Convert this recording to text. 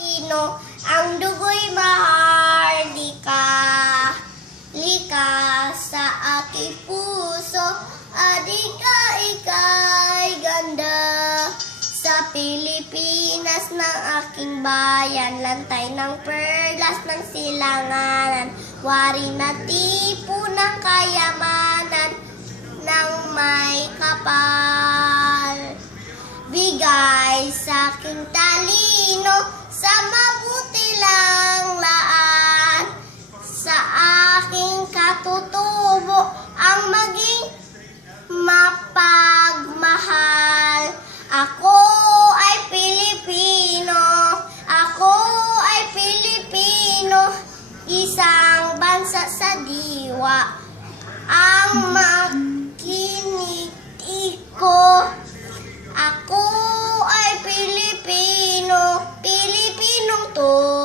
Pilipino, ang dugo'y mahardika. Likas sa aking puso, adika ika'y ganda. Sa Pilipinas ng aking bayan, lantay ng perlas ng silanganan, wari na tipo ng kayamanan ng may kapal. Bigay sa aking talino, sa mabuti lang laan, sa aking katutubo ang maging mapagmahal. Ako ay Pilipino, ako ay Pilipino, isang bansa sa diwa, ang makiniti ko. Ako ay Pilipino, Pilipinong to.